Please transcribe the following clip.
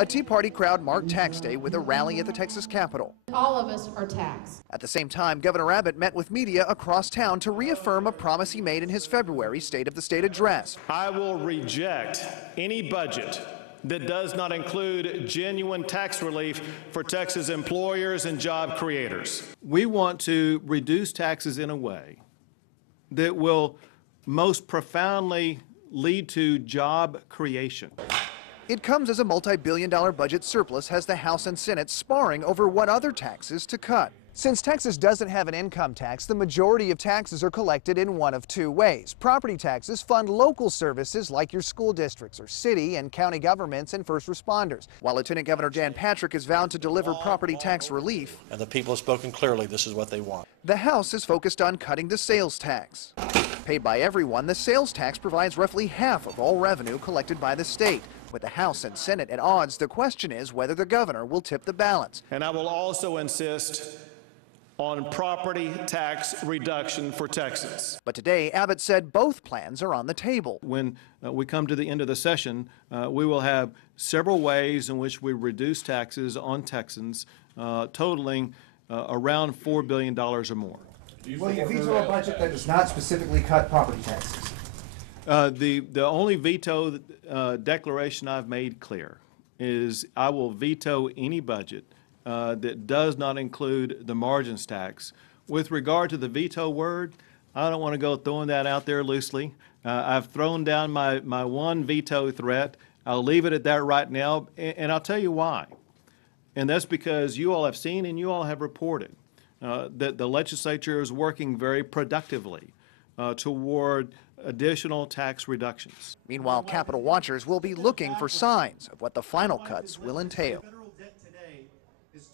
A Tea Party crowd marked Tax Day with a rally at the Texas Capitol. All of us are taxed. At the same time, Governor Abbott met with media across town to reaffirm a promise he made in his February State of the State address. I will reject any budget that does not include genuine tax relief for Texas employers and job creators. We want to reduce taxes in a way that will most profoundly lead to job creation. It comes as a multi-billion-dollar budget surplus has the House and Senate sparring over what other taxes to cut. Since Texas doesn't have an income tax, the majority of taxes are collected in one of two ways. Property taxes fund local services like your school districts or city and county governments and first responders. While Lieutenant Governor Dan Patrick has vowed to deliver property tax relief, and the people have spoken clearly, this is what they want. The House is focused on cutting the sales tax. Paid by everyone, the sales tax provides roughly half of all revenue collected by the state. With the House and Senate at odds, the question is whether the governor will tip the balance. And I will also insist on property tax reduction for Texans. But today, Abbott said both plans are on the table. When we come to the end of the session, we will have several ways in which we reduce taxes on Texans, totaling around $4 billion or more. Will you veto a budget that does not specifically cut property taxes? The only veto declaration I've made clear is I will veto any budget that does not include the margins tax. With regard to the veto word, I don't want to go throwing that out there loosely. I've thrown down my one veto threat. I'll leave it at that right now, and I'll tell you why. And that's because you all have seen and you all have reported that the legislature is working very productively toward additional tax reductions. Meanwhile, Capitol watchers will be looking for signs of what the final cuts will entail. Federal debt today is